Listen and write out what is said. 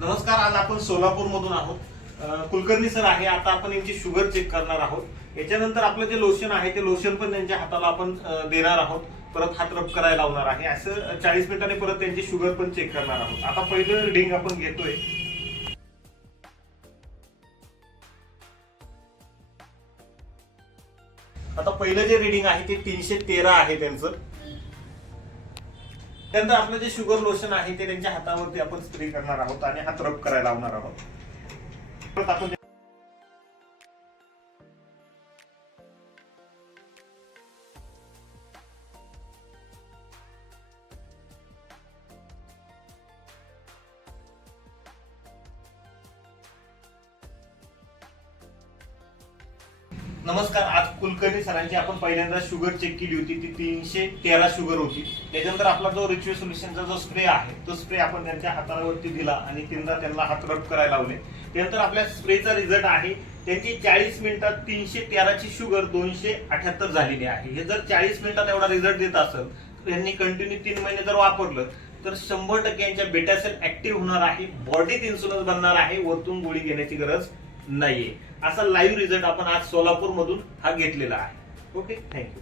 नमस्कार आज आपण सोलापूर मधून आहोत कुलकर्णी सर आहे आता आपण यांची शुगर चेक करणार आहोत. याच्यानंतर आपलं जे लोशन आहे ते लोशन पण त्यांच्या हाताला आपण देणार आहोत. परत हात रब करायला लावणार आहे. असं चाळीस मिनिटांनी परत त्यांची शुगर पण चेक करणार आहोत. आता पहिलं रिडिंग आपण घेतोय. आता पहिलं जे रिडिंग आहे ते तीनशे तेरा आहे त्यांचं. त्यानंतर आपलं जे शुगर लोशन आहे ते त्यांच्या हातावरती आपण स्प्रे करणार आहोत आणि हात रब करायला लावणार आहोत. आपण नमस्कार आज कुलकर्णी सरांची आपण पहिल्यांदा शुगर चेक केली होती ती तीनशे तेरा शुगर होती. त्याच्यानंतर आपला जो रिच्युअल सोल्युशनचा जो स्प्रे आहे तो स्प्रे आपण त्यांच्या हातावरती दिला आणि तीनदा त्यांना हात रब करायला लावले. त्यानंतर आपल्या स्प्रेचा रिझल्ट आहे त्यांची चाळीस मिनिटात तीनशे तेराची शुगर दोनशे अठ्याहत्तर झालेली आहे. हे जर चाळीस मिनिटात एवढा रिझल्ट देत असेल तर यांनी कंटिन्यू तीन महिने जर वापरलं तर शंभर टक्के यांच्या बेटासेल ऍक्टिव्ह होणार आहे बॉडीत इन्शुरन्स बनणार आहे वरतून गोळी घेण्याची गरज नाहीये. असा लाईव्ह रिझल्ट आपण आज सोलापूर मधून हा घेतलेला आहे. Okay thank you